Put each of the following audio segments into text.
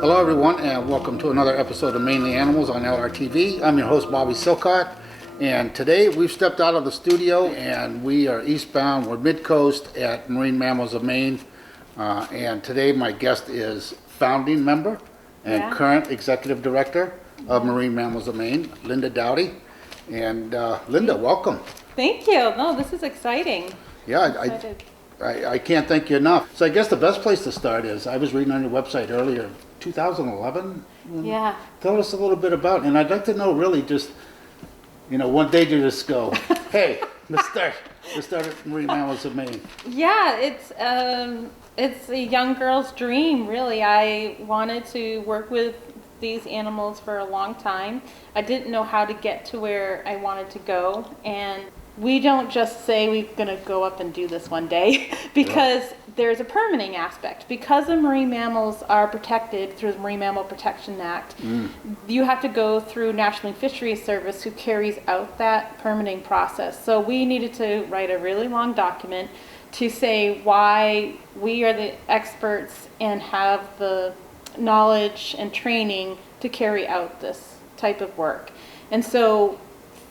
Hello everyone, and welcome to another episode of Maine-ly Animals on LRTV. I'm your host Bobby Silcott, and today we've stepped out of the studio and we are eastbound. We're mid-coast at Marine Mammals of Maine, and today my guest is founding member and current executive director of Marine Mammals of Maine, Linda Dowdy. And Linda, welcome. Thank you. No, this is exciting. Yeah, I can't thank you enough. So I guess the best place to start is, I was reading on your website earlier, 2011? Yeah. Tell us a little bit about, and I'd like to know really just, one day you just go, hey, let's start at Marine Mammals of Maine. Yeah, it's a young girl's dream, really. I wanted to work with these animals for a long time. I didn't know how to get to where I wanted to go, and we don't just say we're going to go up and do this one day because there's a permitting aspect. Because the marine mammals are protected through the Marine Mammal Protection Act, you have to go through National Fisheries Service, who carries out that permitting process. So we needed to write a really long document to say why we are the experts and have the knowledge and training to carry out this type of work. And so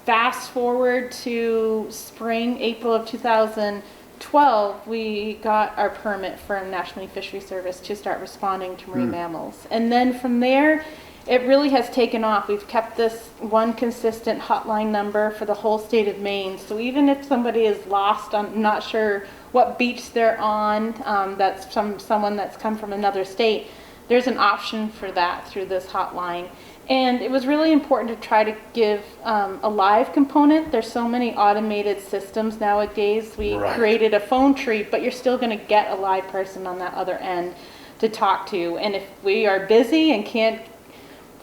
fast forward to spring, April of 2012, we got our permit from National Fisheries Service to start responding to marine mammals. And then from there, it really has taken off. We've kept this one consistent hotline number for the whole state of Maine. So even if somebody is lost, I'm not sure what beach they're on, that's from someone that's come from another state, there's an option for that through this hotline. And it was really important to try to give a live component. There's so many automated systems nowadays. We created a phone tree, but you're still going to get a live person on that other end to talk to. And if we are busy and can't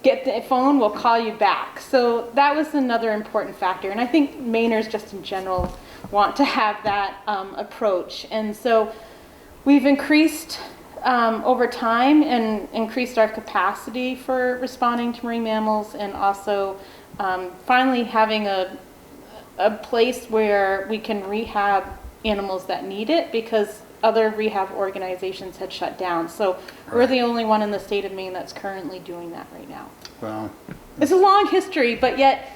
get the phone, we'll call you back. So that was another important factor. And I think Mainers just in general want to have that approach. And so we've increased over time and increased our capacity for responding to marine mammals, and also finally having a place where we can rehab animals that need it, because other rehab organizations had shut down. So we're the only one in the state of Maine that's currently doing that right now. Wow. It's a long history, but yet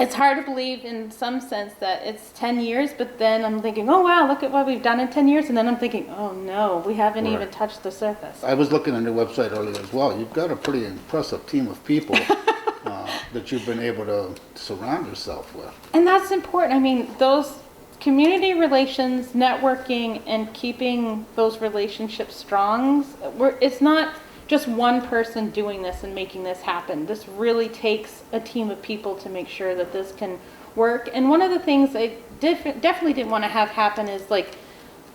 it's hard to believe in some sense that it's 10 years, but then I'm thinking, oh wow, look at what we've done in 10 years. And then I'm thinking, oh no, we haven't even touched the surface. I was looking on your website earlier as well. You've got a pretty impressive team of people that you've been able to surround yourself with. And that's important. I mean, those community relations, networking, and keeping those relationships strong, it's not just one person doing this and making this happen. This really takes a team of people to make sure that this can work. And one of the things I definitely didn't want to have happen is like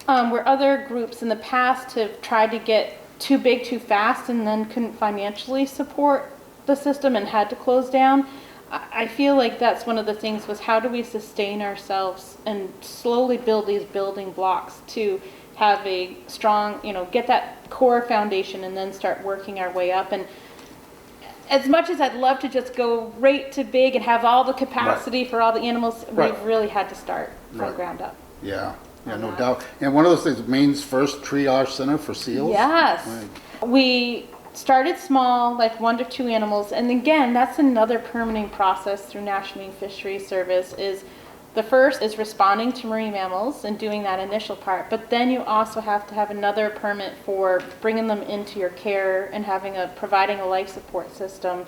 where other groups in the past have tried to get too big too fast and then couldn't financially support the system and had to close down. I feel like that's one of the things, was how do we sustain ourselves and slowly build these building blocks to have a strong, get that core foundation and then start working our way up. And as much as I'd love to just go right to big and have all the capacity for all the animals, we've really had to start from ground up. Yeah, no doubt. And one of those things, Maine's first triage center for seals? Yes. We started small, like 1 to 2 animals. And again, that's another permitting process through National Fisheries Service. Is the first is responding to marine mammals and doing that initial part, but then you also have to have another permit for bringing them into your care and providing a life support system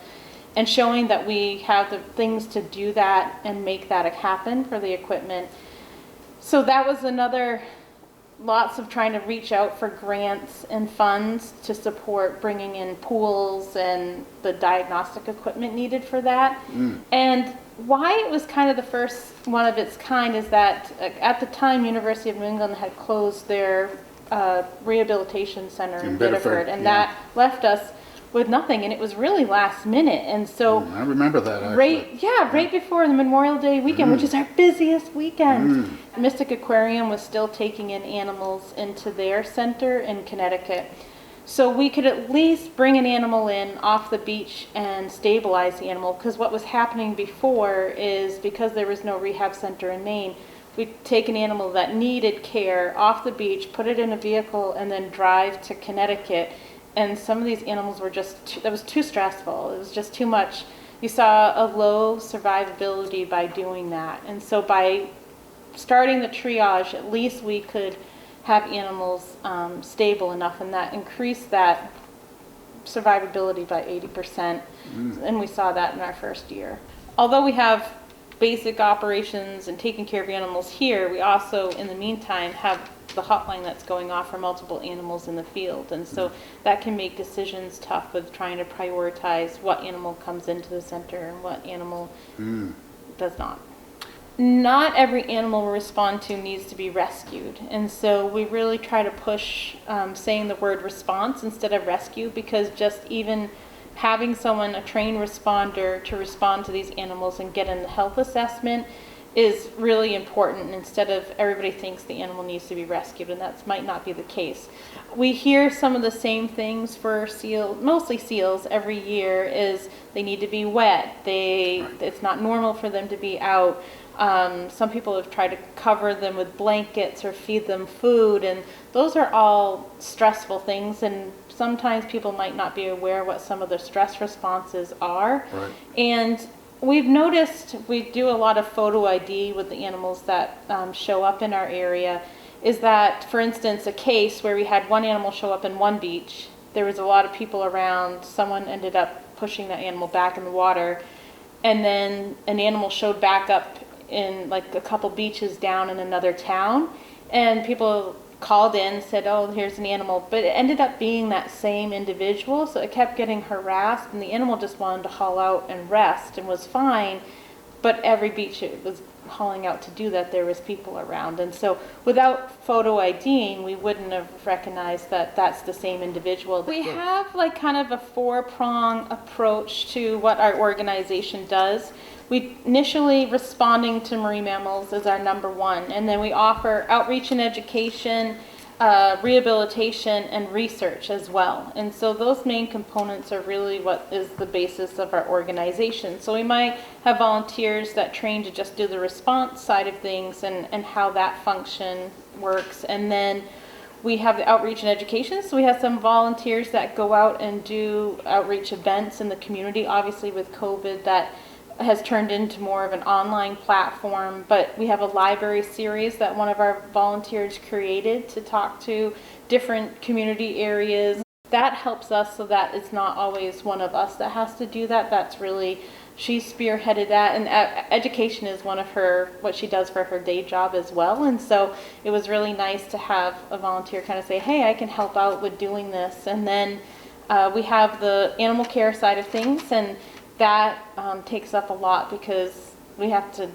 and showing that we have the things to do that and make that happen for the equipment. So that was another, lots of trying to reach out for grants and funds to support bringing in pools and the diagnostic equipment needed for that. And why it was kind of the first one of its kind is that at the time University of New England had closed their rehabilitation center in Biddeford, and that left us with nothing, and it was really last minute. And so I remember that actually. Right before the Memorial Day weekend, which is our busiest weekend. Mystic Aquarium was still taking in animals into their center in Connecticut. So we could at least bring an animal in off the beach and stabilize the animal, because what was happening before is, because there was no rehab center in Maine, we'd take an animal that needed care off the beach, put it in a vehicle, and then drive to Connecticut and some of these animals were that was too stressful. It was just too much. You saw a low survivability by doing that. And so by starting the triage, at least we could have animals stable enough, and that increased that survivability by 80%. And we saw that in our first year. Although we have basic operations and taking care of animals here, we also, in the meantime, have the hotline that's going off for multiple animals in the field. And so that can make decisions tough with trying to prioritize what animal comes into the center and what animal does not. Not every animal we respond to needs to be rescued. And so we really try to push saying the word response instead of rescue, because just even having someone, a trained responder, to respond to these animals and get a health assessment is really important, instead of everybody thinks the animal needs to be rescued, and that might not be the case. We hear some of the same things for mostly seals every year, is they need to be wet. It's not normal for them to be out. Some people have tried to cover them with blankets or feed them food, and those are all stressful things, and sometimes people might not be aware what some of the stress responses are. Right. And we've noticed, we do a lot of photo ID with the animals that show up in our area, is that, for instance, a case where we had one animal show up in one beach, there was a lot of people around, someone ended up pushing that animal back in the water, and then an animal showed back up in like a couple beaches down in another town, and people called in, said, oh, here's an animal, but it ended up being that same individual, so it kept getting harassed, and the animal just wanted to haul out and rest and was fine, but every beach it was hauling out to do that, there was people around. And so without photo IDing, we wouldn't have recognized that that's the same individual. We have like kind of a four-prong approach to what our organization does. We initially, responding to marine mammals is our number one, and then we offer outreach and education, rehabilitation, and research as well. And so those main components are really what is the basis of our organization. So we might have volunteers that train to just do the response side of things and how that function works. And then we have the outreach and education. So we have some volunteers that go out and do outreach events in the community. Obviously with COVID, that has turned into more of an online platform, but we have a library series that one of our volunteers created to talk to different community areas. That helps us so that it's not always one of us that has to do that. That's really, she spearheaded that, and education is one of what she does for her day job as well. And so it was really nice to have a volunteer kind of say, hey, I can help out with doing this. And then we have the animal care side of things, and that takes up a lot because we have to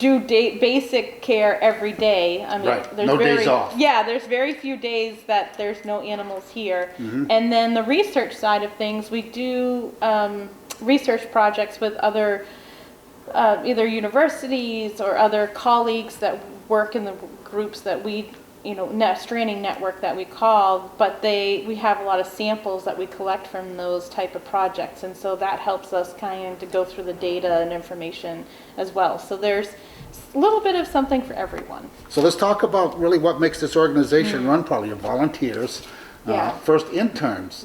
do basic care every day. I mean, Right. there's No days off. Yeah, there's very few days that there's no animals here. And then the research side of things, we do research projects with other either universities or other colleagues that work in the groups that we, stranding network that we call, but we have a lot of samples that we collect from those type of projects, and so that helps us kind of to go through the data and information as well. So there's a little bit of something for everyone. So let's talk about really what makes this organization run. Probably your volunteers. Yeah. First, interns.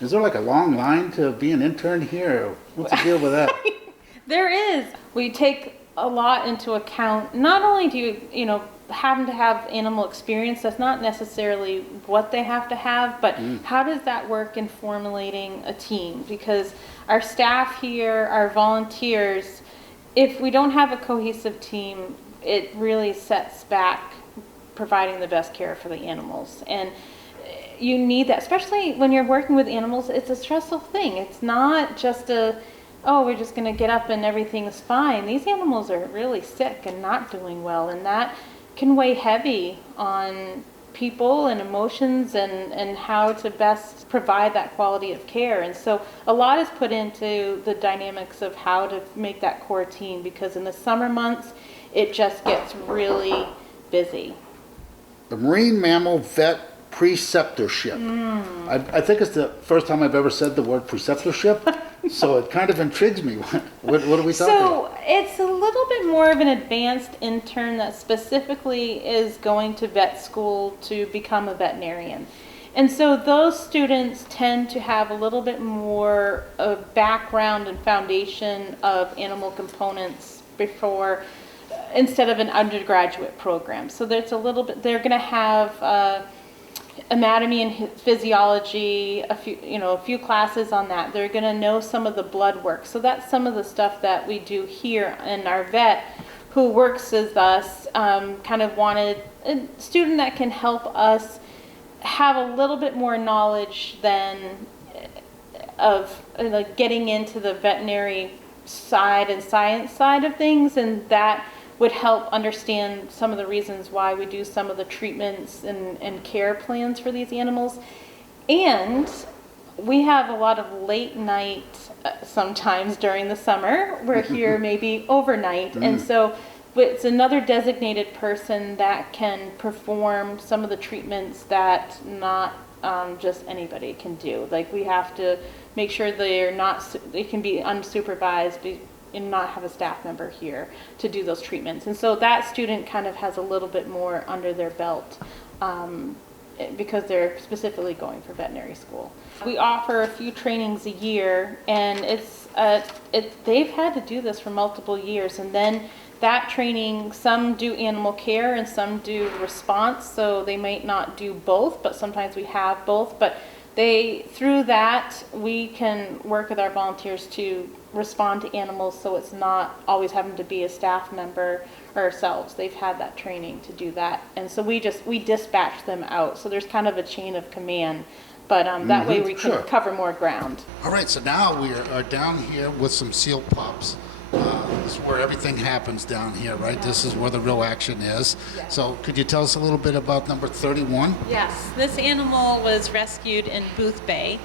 Is there like a long line to be an intern here? What's the deal with that? There is. We take a lot into account. Not only do you having to have animal experience, that's not necessarily what they have to have, but how does that work in formulating a team? Because our staff here, our volunteers, if we don't have a cohesive team, it really sets back providing the best care for the animals. And you need that, especially when you're working with animals. It's a stressful thing. It's not just we're just going to get up and everything's fine. These animals are really sick and not doing well, and that can weigh heavy on people and emotions and how to best provide that quality of care. And so a lot is put into the dynamics of how to make that core team, because in the summer months, it just gets really busy. The Marine Mammal Vet Preceptorship. I think it's the first time I've ever said the word preceptorship, so it kind of intrigues me. What are we talking about? So it's a little bit more of an advanced intern that specifically is going to vet school to become a veterinarian. And so those students tend to have a little bit more of background and foundation of animal components before, instead of an undergraduate program. So there's a little bit, they're going to have anatomy and physiology, a few classes on that. They're going to know some of the blood work. So that's some of the stuff that we do here. And our vet who works with us kind of wanted a student that can help us have a little bit more knowledge than of like getting into the veterinary side and science side of things, and that would help understand some of the reasons why we do some of the treatments and care plans for these animals. And we have a lot of late night sometimes during the summer. We're here maybe overnight, and so it's another designated person that can perform some of the treatments that not just anybody can do. Like, we have to make sure they can be unsupervised and not have a staff member here to do those treatments. And so that student kind of has a little bit more under their belt because they're specifically going for veterinary school. We offer a few trainings a year, and they've had to do this for multiple years. And then that training, some do animal care and some do response, so they might not do both, but sometimes we have both. But through that, we can work with our volunteers to respond to animals, so it's not always having to be a staff member ourselves. They've had that training to do that, and so we dispatch them out. So there's kind of a chain of command, but that way we can cover more ground. All right, so now we are down here with some seal pups. This is where everything happens down here, right? Yeah. This is where the real action is. Yeah. So could you tell us a little bit about number 31? Yes, this animal was rescued in Booth Bay.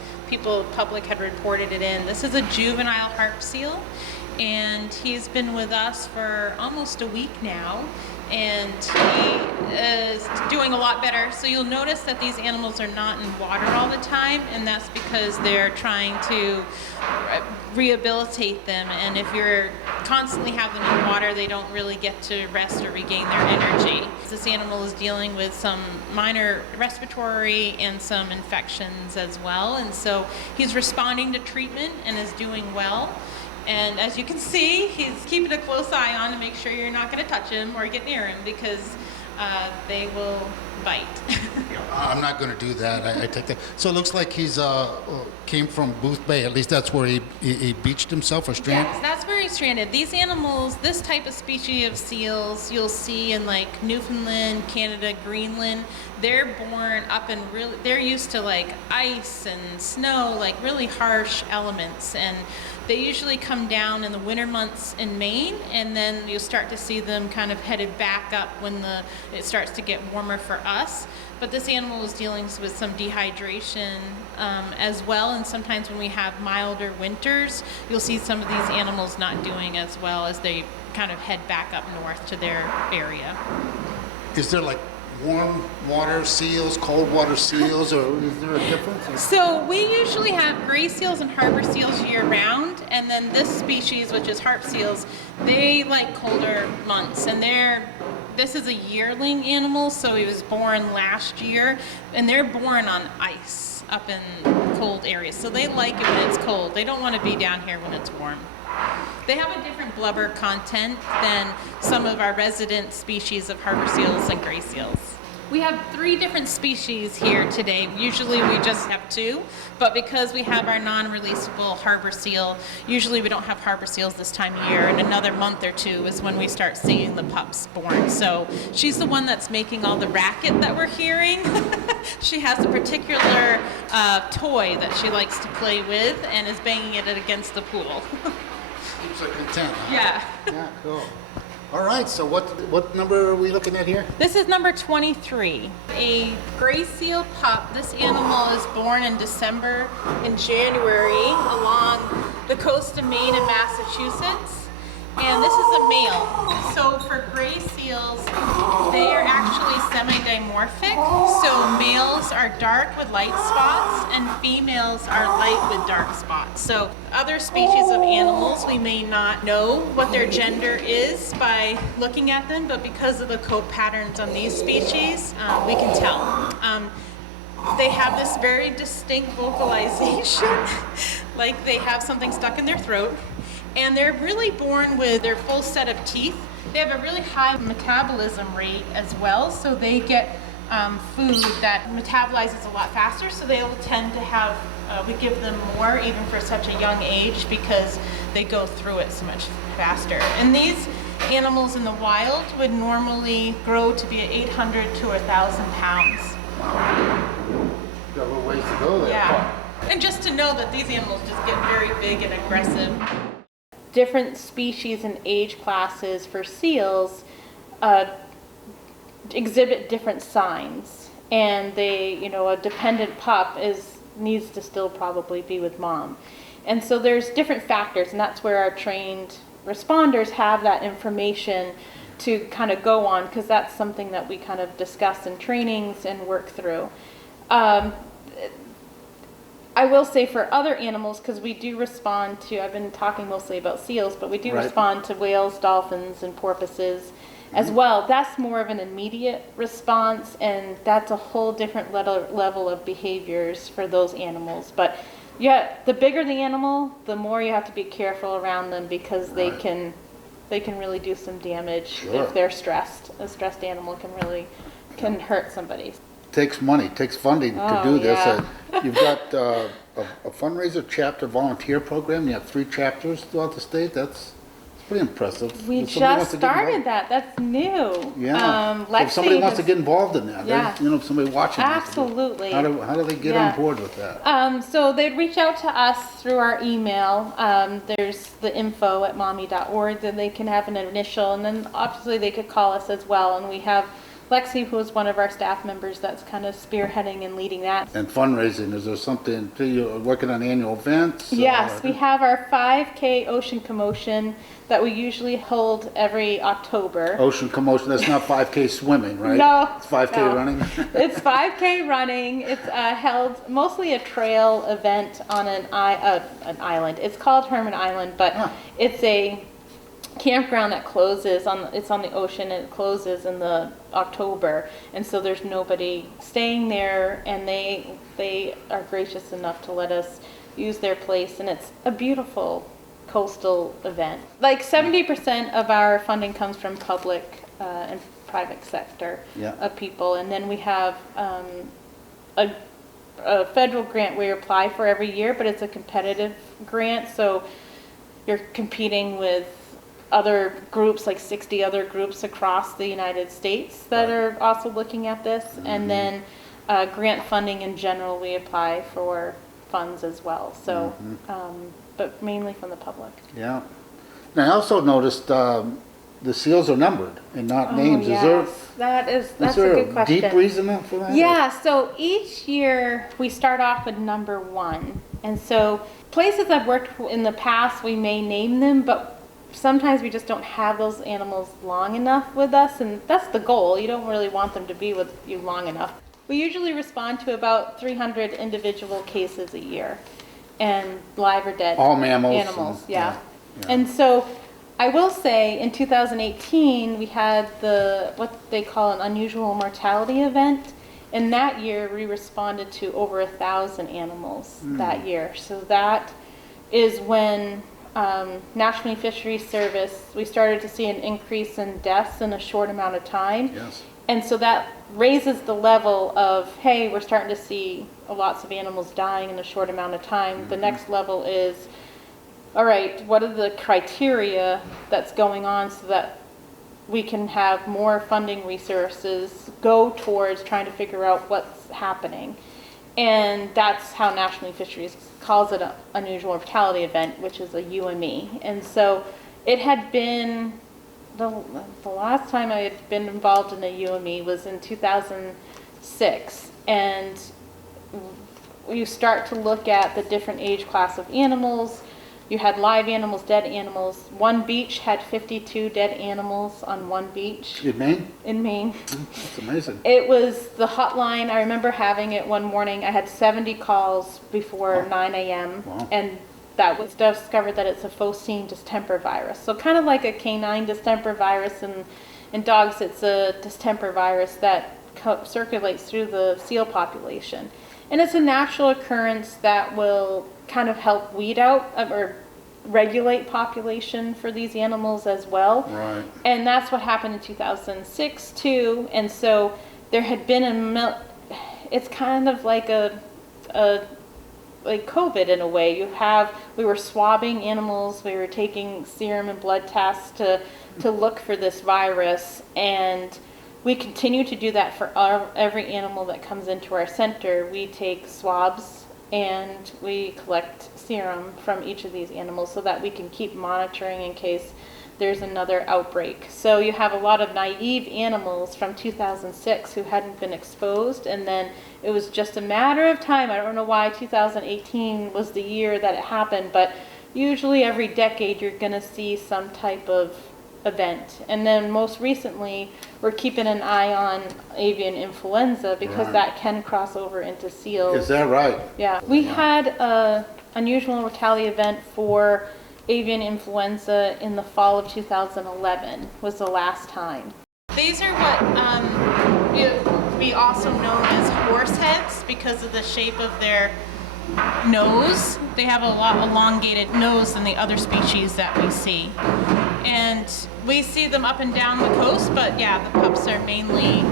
Public had reported it in. This is a juvenile harp seal, and he's been with us for almost a week now, and he is doing a lot better. So you'll notice that these animals are not in water all the time, and that's because they're trying to rehabilitate them. And if you're constantly have them in water, they don't really get to rest or regain their energy. This animal is dealing with some minor respiratory and some infections as well, and so he's responding to treatment and is doing well. And as you can see, he's keeping a close eye on to make sure you're not going to touch him or get near him, because they will bite. I'm not going to do that. I take that. So it looks like he's came from Booth Bay. At least that's where he beached himself or stranded. Yes, that's where he's stranded. These animals, this type of species of seals, you'll see in like Newfoundland, Canada, Greenland. They're born up in they're used to like ice and snow, like really harsh elements, and they usually come down in the winter months in Maine, and then you'll start to see them kind of headed back up when it starts to get warmer for us. But this animal is dealing with some dehydration as well, and sometimes when we have milder winters, you'll see some of these animals not doing as well as they kind of head back up north to their area. Is there like warm water seals, cold water seals, or is there a difference? So we usually have gray seals and harbor seals year round, and then this species, which is harp seals, they like colder months, and this is a yearling animal, so he was born last year, and they're born on ice up in cold areas, so they like it when it's cold. They don't want to be down here when it's warm. They have a different blubber content than some of our resident species of harbor seals and gray seals. We have 3 different species here today. Usually we just have 2, but because we have our non-releasable harbor seal, usually we don't have harbor seals this time of year. In another month or 2 is when we start seeing the pups born. So she's the one that's making all the racket that we're hearing. She has a particular toy that she likes to play with and is banging it against the pool. Keeps her content. Huh? Yeah. Yeah, cool. All right, so what number are we looking at here? This is number 23, a gray seal pup. This animal is born in December and January along the coast of Maine and Massachusetts. And this is a male. So for gray seals, they are actually semi-dimorphic. So males are dark with light spots and females are light with dark spots. So other species of animals, we may not know what their gender is by looking at them, but because of the coat patterns on these species, we can tell. they have this very distinct vocalization, like they have something stuck in their throat, and they're really born with their full set of teeth. They have a really high metabolism rate as well, so they get food that metabolizes a lot faster, so they'll tend to have, we give them more even for such a young age because they go through it so much faster. And these animals in the wild would normally grow to be 800 to 1,000 pounds. Got a little ways to go there. Yeah. And just to know that these animals just get very big and aggressive. Different species and age classes for seals exhibit different signs, and they, a dependent pup needs to still probably be with mom. And so there's different factors, and that's where our trained responders have that information to kind of go on, because that's something that we kind of discuss in trainings and work through. I will say for other animals, because we do respond to, I've been talking mostly about seals, but we do respond to whales, dolphins, and porpoises as well. That's more of an immediate response, and that's a whole different level of behaviors for those animals. But yeah, the bigger the animal, the more you have to be careful around them, because they can really do some damage if they're stressed. A stressed animal can hurt somebody. Takes money, takes funding to do this. You've got a fundraiser chapter volunteer program. You have 3 chapters throughout the state. That's pretty impressive. We just started that. That's new. Yeah. So if somebody wants to get involved in that, if somebody watching this, absolutely. How do they get on board with that? So they'd reach out to us through our email. There's the info@mommy.org. Then they can have an initial, and then obviously they could call us as well. And we have Lexi, who is one of our staff members, that's kind of spearheading and leading that. And fundraising, is there something, you're working on annual events? Yes, we have our 5K Ocean Commotion that we usually hold every October. Ocean Commotion, that's not 5K swimming, right? No. It's 5K running? It's 5K running. It's held mostly a trail event on an island. It's called Herman Island, but it's a campground that closes it's on the ocean, and it closes in the October, and so there's nobody staying there, and they are gracious enough to let us use their place, and it's a beautiful coastal event. Like 70% of our funding comes from public and private sector of people, and then we have a federal grant we apply for every year, but it's a competitive grant, so you're competing with other groups, like 60 other groups across the United States that are also looking at this. And then grant funding in general, we apply for funds as well. So, but mainly from the public. Yeah. Now I also noticed the seals are numbered and not names. Yes. That's a good question. Deep reason for that? Yeah, so each year we start off with number 1. And so places I've worked in the past, we may name them, but sometimes we just don't have those animals long enough with us, and that's the goal. You don't really want them to be with you long enough. We usually respond to about 300 individual cases a year, and live or dead. All mammals. Animals, yeah. And so I will say in 2018 we had what they call an unusual mortality event, and that year we responded to over 1,000 animals that year. So that is when National Fisheries Service, we started to see an increase in deaths in a short amount of time. Yes. And so that raises the level of, hey, we're starting to see lots of animals dying in a short amount of time. The next level is, all right, what are the criteria that's going on so that we can have more funding resources go towards trying to figure out what's happening. And that's how National Fisheries calls it an unusual mortality event, which is a UME. And so it had been, the last time I had been involved in a UME was in 2006. And you start to look at the different age class of animals. You had live animals, dead animals. One beach had 52 dead animals on one beach. In Maine? In Maine. That's amazing. It was the hotline. I remember having it one morning. I had 70 calls before 9 a.m. Wow. And that was discovered that it's a phocine distemper virus. So kind of like a canine distemper virus, and in dogs it's a distemper virus that circulates through the seal population. And it's a natural occurrence that will kind of help weed out or regulate population for these animals as well. Right. And that's what happened in 2006 too. And so there had been it's kind of like like COVID in a way. We were swabbing animals, we were taking serum and blood tests to look for this virus, and we continue to do that for every animal that comes into our center. We take swabs and we collect serum from each of these animals so that we can keep monitoring in case there's another outbreak. So you have a lot of naive animals from 2006 who hadn't been exposed, and then it was just a matter of time. I don't know why 2018 was the year that it happened, but usually every decade you're going to see some type of event. And then most recently, we're keeping an eye on avian influenza because Right. that can cross over into seals. Is that right? Yeah, we had a unusual mortality event for avian influenza in the fall of 2011 was the last time. These are what we also known as horse heads because of the shape of their nose. They have a lot elongated nose than the other species that we see. And we see them up and down the coast, but yeah, the pups are mainly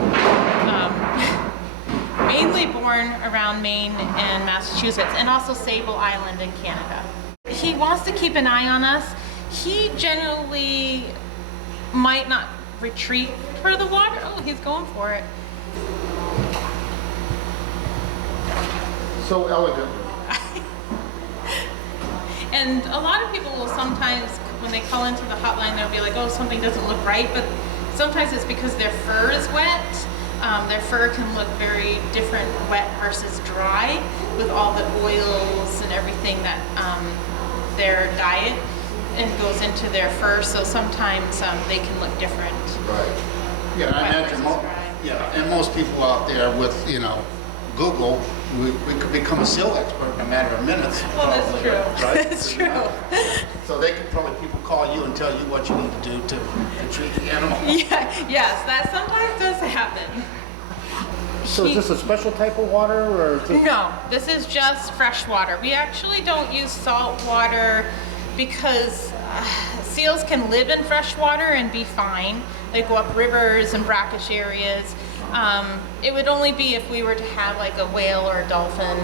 born around Maine and Massachusetts, and also Sable Island in Canada. He wants to keep an eye on us. He generally might not retreat for the water. Oh, he's going for it. So elegant. And a lot of people will sometimes, when they call into the hotline, they'll be like, oh, something doesn't look right, but sometimes it's because their fur is wet. Their fur can look very different wet versus dry with all the oils and everything that their diet and goes into their fur, so sometimes they can look different. Right. Yeah, I Wet imagine, versus dry. yeah, and most people out there with, Google, we could become a seal expert in a matter of minutes. Well, that's probably, true. Right? That's true. So they could probably, people call you and tell you what you need to do to treat the animal. Yeah, yes, that sometimes does happen. So is this a special type of water, or is this? No, this is just fresh water. We actually don't use salt water because seals can live in fresh water and be fine. They go up rivers and brackish areas. It would only be if we were to have like a whale or a dolphin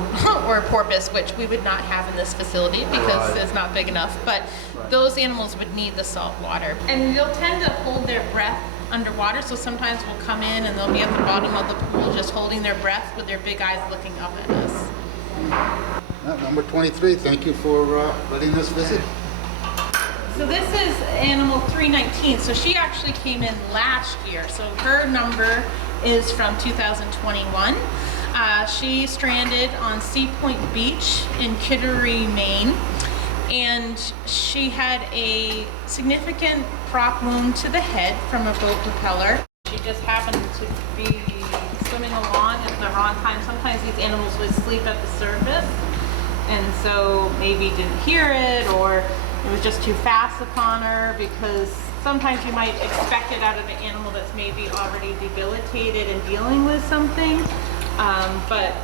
or a porpoise, which we would not have in this facility because Right. it's not big enough. But those animals would need the salt water. And they'll tend to hold their breath underwater, so sometimes we'll come in and they'll be at the bottom of the pool just holding their breath with their big eyes looking up at us. Number 23, thank you for letting us visit. So this is animal 319. So she actually came in last year. So her number is from 2021. She stranded on Sea Point Beach in Kittery, Maine. And she had a significant prop wound to the head from a boat propeller. She just happened to be swimming along at the wrong time. Sometimes these animals would sleep at the surface, and so maybe didn't hear it, or it was just too fast upon her, because sometimes you might expect it out of an animal that's maybe already debilitated and dealing with something, but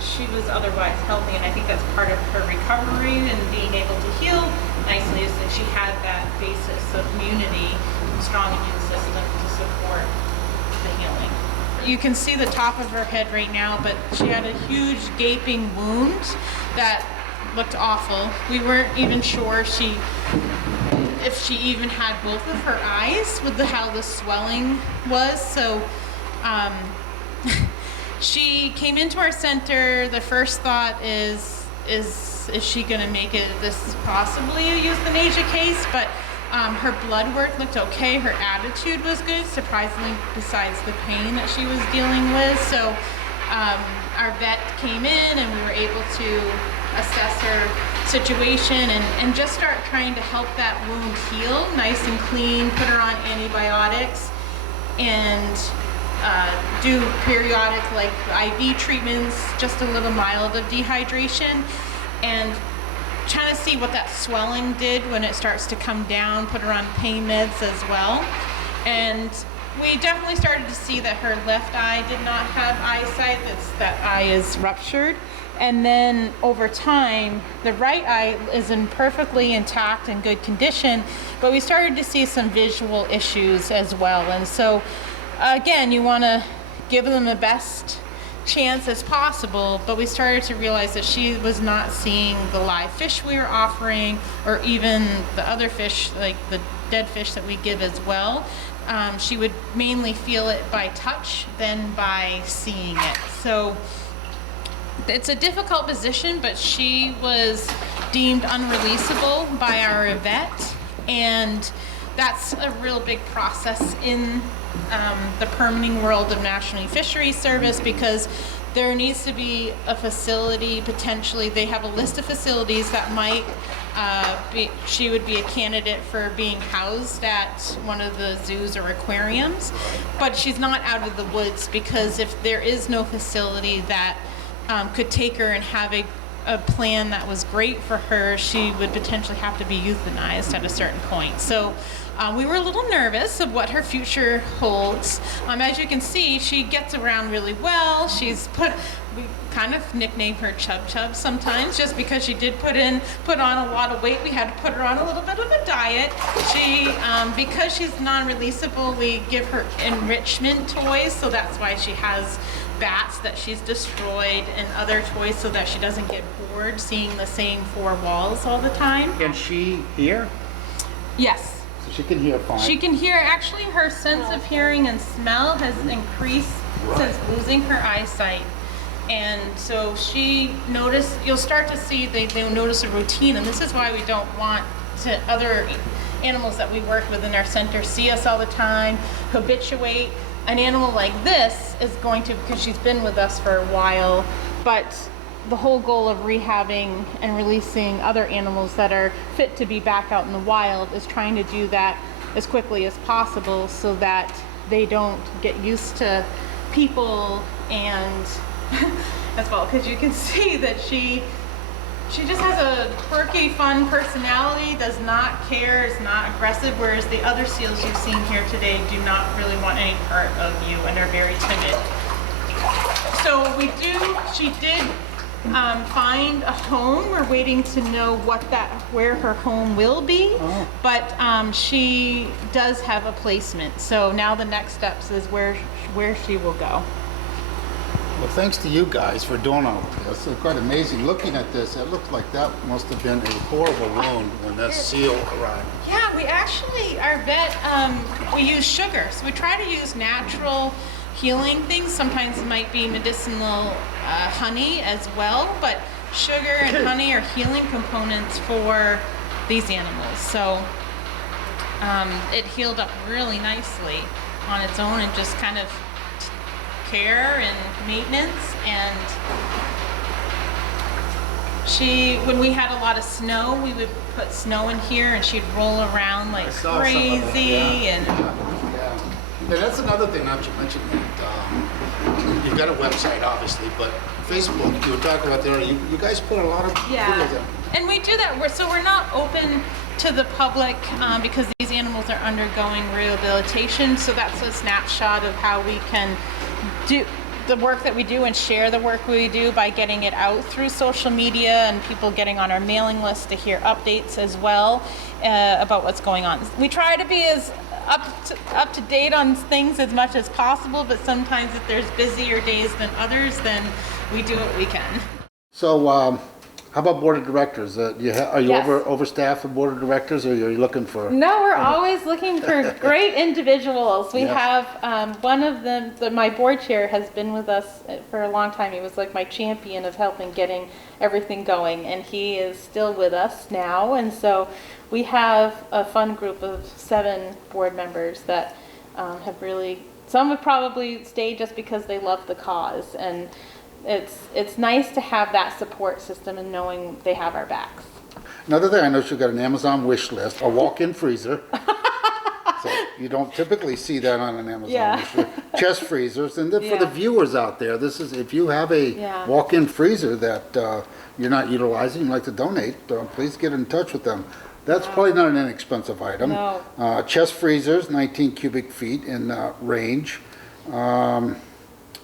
she was otherwise healthy, and I think that's part of her recovery and being able to heal nicely is that she had that basis of immunity, strong immune system to support the healing. You can see the top of her head right now, but she had a huge gaping wound that looked awful. We weren't even sure if she even had both of her eyes with how the swelling was. So she came into our center. The first thought is she going to make it this possibly a euthanasia case? But her blood work looked okay. Her attitude was good, surprisingly, besides the pain that she was dealing with. So our vet came in and we were able to assess her situation and just start trying to help that wound heal nice and clean, put her on antibiotics, and do periodic like IV treatments, just a little mild of dehydration, and trying to see what that swelling did when it starts to come down, put her on pain meds as well. And we definitely started to see that her left eye did not have eyesight. That eye is ruptured. And then over time, the right eye is in perfectly intact and good condition, but we started to see some visual issues as well. And so, again, you want to give them the best chance as possible, but we started to realize that she was not seeing the live fish we were offering, or even the other fish, like the dead fish that we give as well. She would mainly feel it by touch than by seeing it. So it's a difficult position, but she was deemed unreleasable by our vet, and that's a real big process in the permitting world of National Fisheries Service, because there needs to be a facility, potentially. They have a list of facilities that might she would be a candidate for being housed at one of the zoos or aquariums, but she's not out of the woods, because if there is no facility that could take her and have a plan that was great for her, she would potentially have to be euthanized at a certain point. So we were a little nervous of what her future holds. As you can see, she gets around really well. We kind of nickname her Chub Chub sometimes, just because she did put on a lot of weight. We had to put her on a little bit of a diet. She, because she's non-releasable, we give her enrichment toys, so that's why she has bats that she's destroyed and other toys, so that she doesn't get bored seeing the same four walls all the time. Can she hear? Yes. So she can hear fine. She can hear. Actually, her sense of hearing and smell has increased since losing her eyesight. And so you'll start to see, they'll notice a routine, and this is why we don't want other animals that we work with in our center see us all the time, habituate. An animal like this is going to, because she's been with us for a while, but the whole goal of rehabbing and releasing other animals that are fit to be back out in the wild is trying to do that as quickly as possible, so that they don't get used to people and as well, because you can see that she just has a quirky, fun personality, does not care, is not aggressive, whereas the other seals you've seen here today do not really want any part of you and are very timid. So she did find a home. We're waiting to know where her home will be, but she does have a placement. So now the next steps is where she will go. Well, thanks to you guys for doing all of this. It's quite amazing. Looking at this, it looked like that must have been a horrible wound when that seal arrived. Yeah, we actually, our vet, we use sugar. So we try to use natural healing things. Sometimes it might be medicinal honey as well, but sugar and honey are healing components for these animals. So it healed up really nicely on its own, and just kind of care and maintenance. And when we had a lot of snow, we would put snow in here, and she'd roll around like crazy. And that's another thing not to mention, that you've got a website obviously, but Facebook, you were talking about there, you guys put a lot of videos in. And we do that. We're not open to the public because these animals are undergoing rehabilitation. So that's a snapshot of how we can do the work that we do and share the work we do by getting it out through social media and people getting on our mailing list to hear updates as well about what's going on. We try to be as up to date on things as much as possible, but sometimes if there's busier days than others, then we do what we can. So how about board of directors? Are you Yes. overstaffed with board of directors, or are you looking for? No, we're always looking for great individuals. We have one of them, my board chair has been with us for a long time. He was like my champion of helping getting everything going, and he is still with us now. And so we have a fun group of 7 board members that have really, some have probably stayed just because they love the cause, and it's nice to have that support system and knowing they have our backs. Another thing, I know you've got an Amazon wish list, a walk-in freezer. So you don't typically see that on an Amazon wish list. Chest freezers, and then for the viewers out there, this is, if you have a walk-in freezer that you're not utilizing, you'd like to donate, please get in touch with them. That's probably not an inexpensive item. No. Chest freezers, 19 cubic feet in range. iStat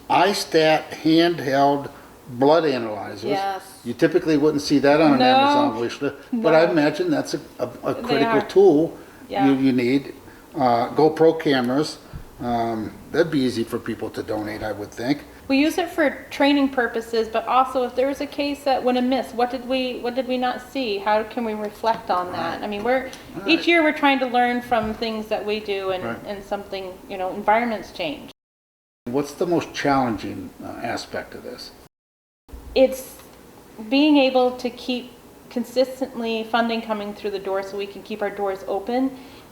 handheld blood analyzers. Yes. You typically wouldn't see that on an No. Amazon wish list, but I imagine that's a critical are. tool Yeah. you need. GoPro cameras, that'd be easy for people to donate, I would think. We use it for training purposes, but also if there was a case that went amiss, what did we not see? How can we reflect on that? I mean, each year we're trying to learn from things that we do, and, Right. and something, environments change. What's the most challenging aspect of this? It's being able to keep consistently funding coming through the door so we can keep our doors open.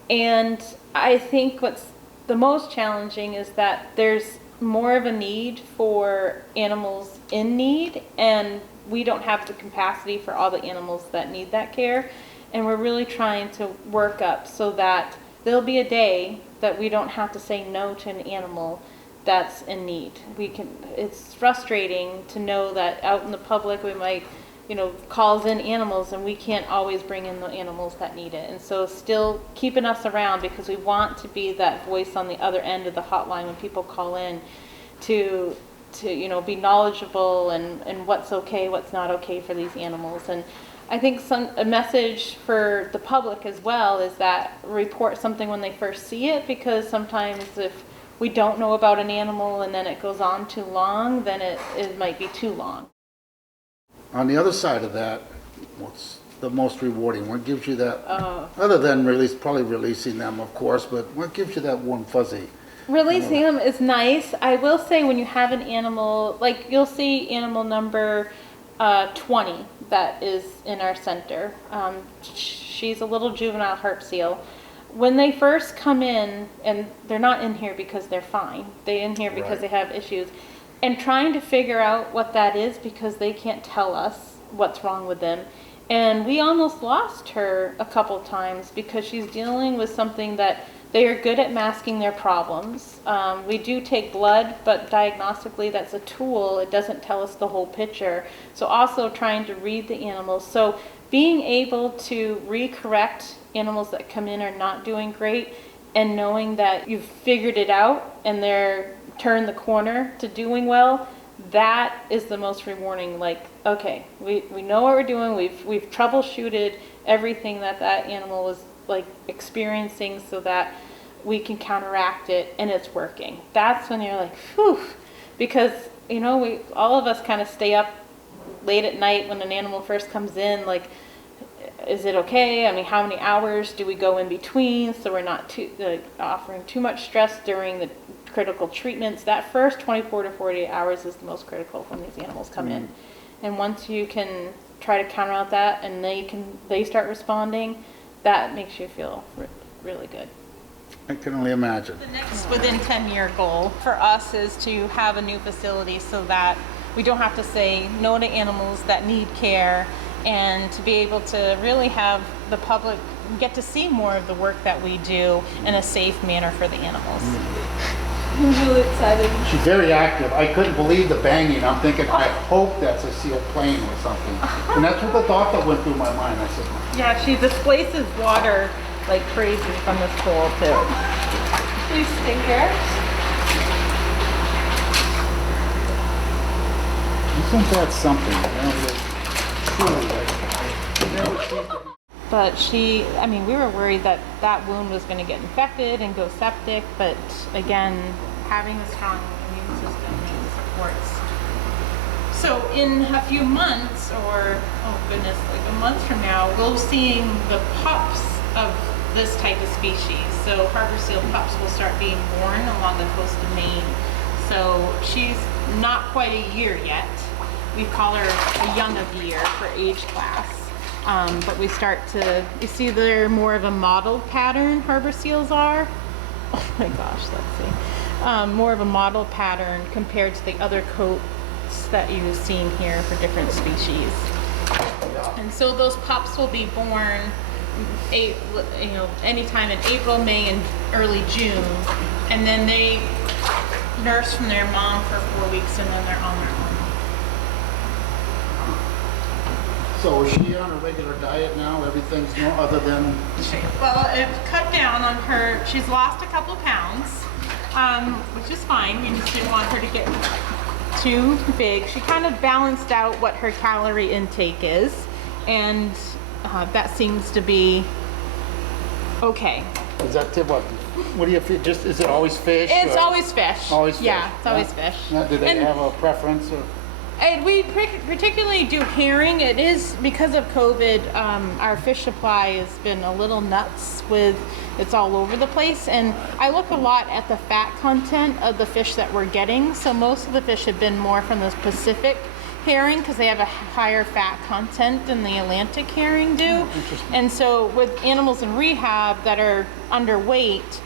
And I think what's the most challenging is that there's more of a need for animals in need, and we don't have the capacity for all the animals that need that care. And we're really trying to work up so that there'll be a day that we don't have to say no to an animal that's in need. It's frustrating to know that out in the public we might, calls in animals, and we can't always bring in the animals that need it. And so still keeping us around, because we want to be that voice on the other end of the hotline when people call in to be knowledgeable and what's okay, what's not okay for these animals. And I think a message for the public as well is that report something when they first see it, because sometimes if we don't know about an animal and then it goes on too long, then it might be too long. On the other side of that, what's the most rewarding? What gives you that, other than probably releasing them, of course, but what gives you that warm fuzzy? Releasing them is nice. I will say when you have an animal, like you'll see animal number 20 that is in our center. She's a little juvenile harp seal. When they first come in, and they're not in here because they're fine, they're in here because Right. they have issues, and trying to figure out what that is because they can't tell us what's wrong with them. And we almost lost her a couple times because she's dealing with something that they are good at masking their problems. We do take blood, but diagnostically that's a tool. It doesn't tell us the whole picture. So also trying to read the animals. So being able to recorrect animals that come in are not doing great, and knowing that you've figured it out and they're turned the corner to doing well, that is the most rewarding. Like, okay, we know what we're doing. We've troubleshooted everything that animal was like experiencing so that we can counteract it, and it's working. That's when you're like, whew, because all of us kind of stay up late at night when an animal first comes in, like, is it okay? I mean, how many hours do we go in between so we're not offering too much stress during the critical treatments? That first 24 to 48 hours is the most critical when these animals come in. And once you can try to counteract that and they start responding, that makes you feel really good. I can only imagine. The next within 10-year goal for us is to have a new facility so that we don't have to say no to animals that need care, and to be able to really have the public get to see more of the work that we do in a safe manner for the animals. I'm really excited. She's very active. I couldn't believe the banging. I'm thinking, I hope that's a seal plane or something. And that's what the thought that went through my mind. I said, Yeah, she displaces water like crazy from this pool too. Please take care. isn't that something? But we were worried that wound was going to get infected and go septic, but again, having a strong immune system supports. So in a few months, or like a month from now, we'll seeing the pups of this type of species. So harbor seal pups will start being born along the coast of Maine. So she's not quite a year yet. We call her a young of year for age class. But we start to, you see they're more of a mottled pattern, harbor seals are. Oh my gosh, let's see. More of a mottled pattern compared to the other coats that you've seen here for different species. And so those pups will be born anytime in April, May, and early June. And then they nurse from their mom for 4 weeks, and then they're on their own. So is she on a regular diet now? Everything's no other than, Well, it's cut down on her. She's lost a couple pounds, which is fine. We just didn't want her to get too big. She kind of balanced out what her calorie intake is, and that seems to be okay. is that what do you feed? Just, is it always fish? It's or- always fish. Always fish. Yeah, it's always fish. Now, do they And- have a preference or? And we particularly do herring. It is because of COVID, our fish supply has been a little nuts with, it's all over the place. And I look a lot at the fat content of the fish that we're getting. So most of the fish have been more from the Pacific herring because they have a higher fat content than the Atlantic herring do. And so with animals in rehab that are underweight,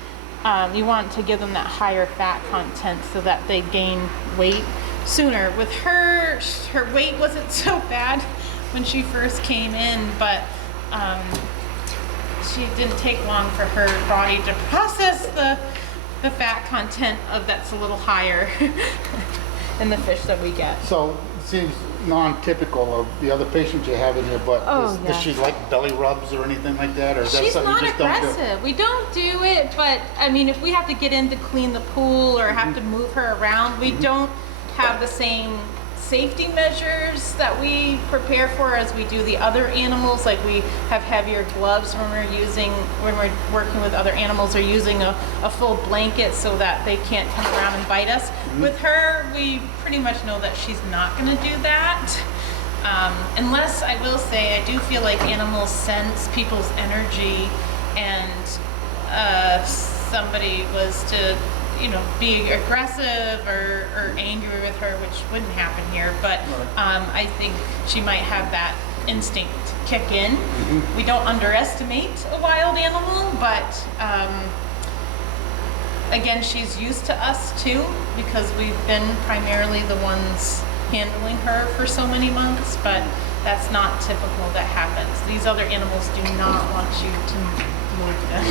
you want to give them that higher fat content so that they gain weight sooner. With her weight wasn't so bad when she first came in, but she didn't take long for her body to process the fat content of that's a little higher in the fish that we get. So it seems non-typical of the other patients you have in here, but Oh, does she like belly rubs or anything like that? Or is that She's something not you just don't do? aggressive. We don't do it, but I mean, if we have to get in to clean the pool or have to move her around, we don't have the same safety measures that we prepare for as we do the other animals. Like we have heavier gloves when we're working with other animals, or using a full blanket so that they can't come around and bite us. With her, we pretty much know that she's not going to do that. Unless, I will say, I do feel like animals sense people's energy, and somebody was to be aggressive or angry with her, which wouldn't happen here, but I think she might have that instinct kick in. We don't underestimate a wild animal, but again, she's used to us too, because we've been primarily the ones handling her for so many months, but that's not typical that happens. These other animals do not want you to move them.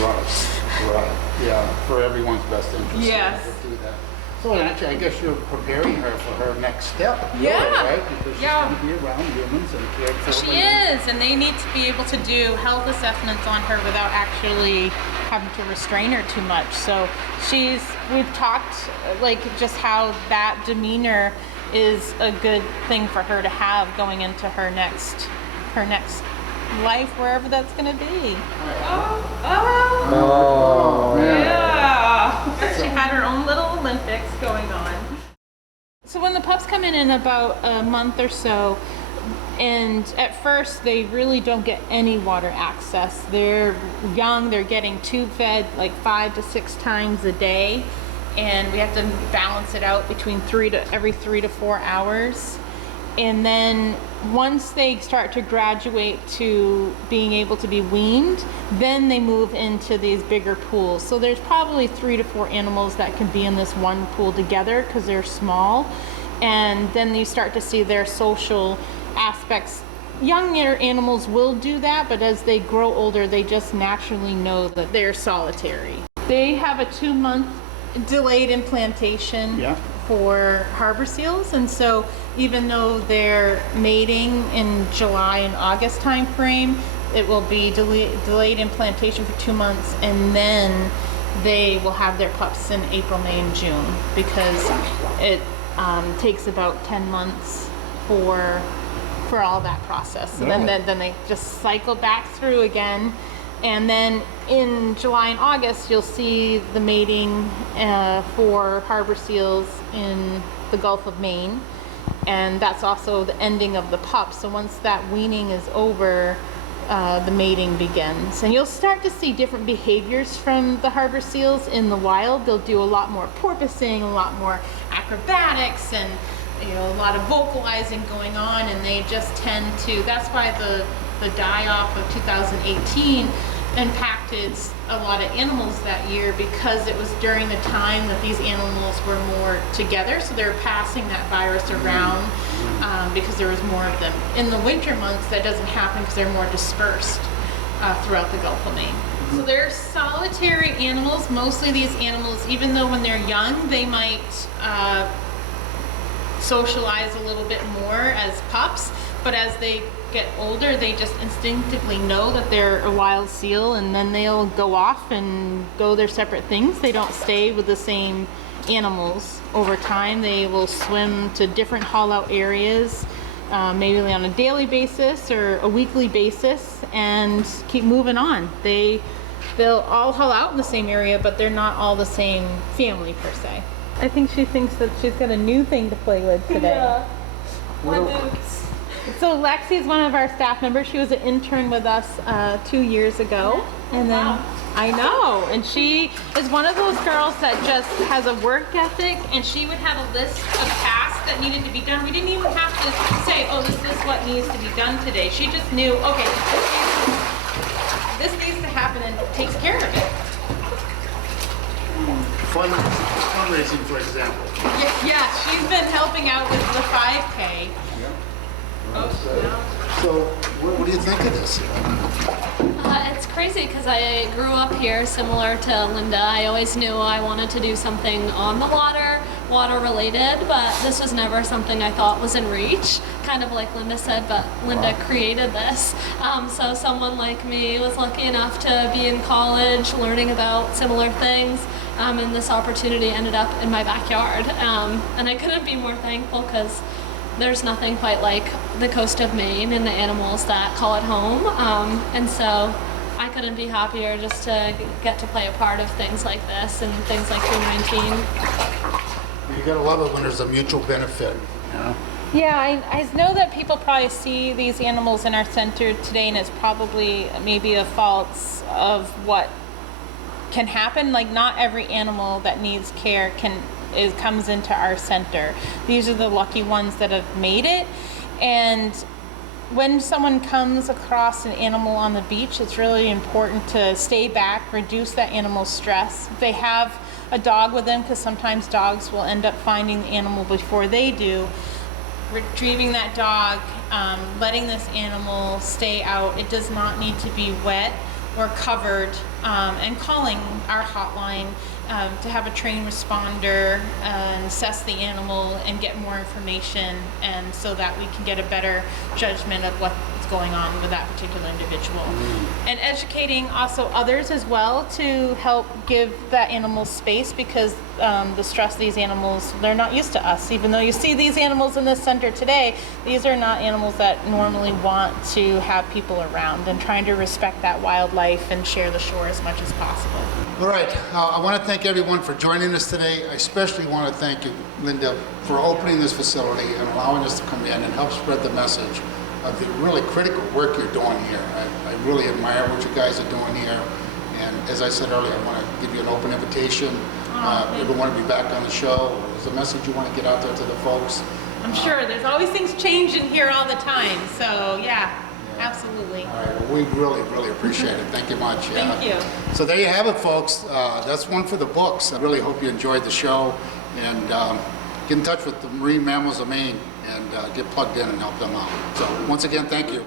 Right, yeah, for everyone's best interest. Yes. To do that. So actually, I guess you're preparing her for her next step, really, Yeah. right? Because she's Yeah. going to be around humans and cared for. She is, and they need to be able to do health assessments on her without actually having to restrain her too much. So we've talked like just how that demeanor is a good thing for her to have going into her next life, wherever that's going to be. Oh, man. Yeah. She had her own little Olympics going on. So when the pups come in about a month or so, and at first they really don't get any water access. They're young, they're getting tube fed like 5 to 6 times a day, and we have to balance it out between every 3 to 4 hours. And then once they start to graduate to being able to be weaned, then they move into these bigger pools. So there's probably 3 to 4 animals that can be in this one pool together because they're small. And then you start to see their social aspects. Younger animals will do that, but as they grow older, they just naturally know that they're solitary. They have a 2-month delayed implantation. Yeah. For harbor seals, and so even though they're mating in July and August time frame, it will be delayed implantation for 2 months, and then they will have their pups in April, May, and June, because it takes about 10 months for all that process. And then they just cycle back through again. And then in July and August, you'll see the mating for harbor seals in the Gulf of Maine. And that's also the ending of the pups. So once that weaning is over, the mating begins. And you'll start to see different behaviors from the harbor seals in the wild. They'll do a lot more porpoising, a lot more acrobatics, and a lot of vocalizing going on. And they just tend to, that's why the die-off of 2018 impacted a lot of animals that year, because it was during the time that these animals were more together, so they were passing that virus around because there was more of them. In the winter months, that doesn't happen because they're more dispersed throughout the Gulf of Maine. So they're solitary animals. Mostly these animals, even though when they're young, they might socialize a little bit more as pups, but as they get older, they just instinctively know that they're a wild seal, and then they'll go off and go their separate things. They don't stay with the same animals over time. They will swim to different haul-out areas, maybe on a daily basis or a weekly basis, and keep moving on. They'll all haul out in the same area, but they're not all the same family per se. I think she thinks that she's got a new thing to play with today. Yeah. So Lexi is one of our staff members. She was an intern with us 2 years ago. And then, I know, and she is one of those girls that just has a work ethic, and she would have a list of tasks that needed to be done. We didn't even have to say, oh, this is what needs to be done today. She just knew, okay, this needs to happen, and takes care of it. Fundraising, for example. Yeah, she's been helping out with the 5K. So, what do you think of this? It's crazy because I grew up here similar to Linda. I always knew I wanted to do something on the water related, but this was never something I thought was in reach, kind of like Linda said, but Linda created this. So someone like me was lucky enough to be in college learning about similar things, and this opportunity ended up in my backyard. And I couldn't be more thankful because there's nothing quite like the coast of Maine and the animals that call it home. And so I couldn't be happier just to get to play a part of things like this and things like 219. You gotta love it when there's a mutual benefit, you know? Yeah, I know that people probably see these animals in our center today, and it's probably maybe a fault of what can happen. Like, not every animal that needs care comes into our center. These are the lucky ones that have made it. And when someone comes across an animal on the beach, it's really important to stay back, reduce that animal's stress. If they have a dog with them, because sometimes dogs will end up finding the animal before they do, retrieving that dog, letting this animal stay out. It does not need to be wet or covered, and calling our hotline to have a trained responder and assess the animal and get more information, and so that we can get a better judgment of what's going on with that particular individual. And educating also others as well to help give that animal space, because the stress of these animals, they're not used to us. Even though you see these animals in this center today, these are not animals that normally want to have people around, and trying to respect that wildlife and share the shore as much as possible. All right, I want to thank everyone for joining us today. I especially want to thank you, Linda, for opening this facility and allowing us to come in and help spread the message of the really critical work you're doing here. I really admire what you guys are doing here. And as I said earlier, I want to give you an open invitation. If you want to be back on the show, there's a message you want to get out there to the folks. I'm sure there's always things changing here all the time, so yeah. Absolutely. All right, well, we really, really appreciate it. Thank you much. Thank you. So there you have it, folks. That's one for the books. I really hope you enjoyed the show, and get in touch with the Marine Mammals of Maine and get plugged in and help them out. So once again, thank you.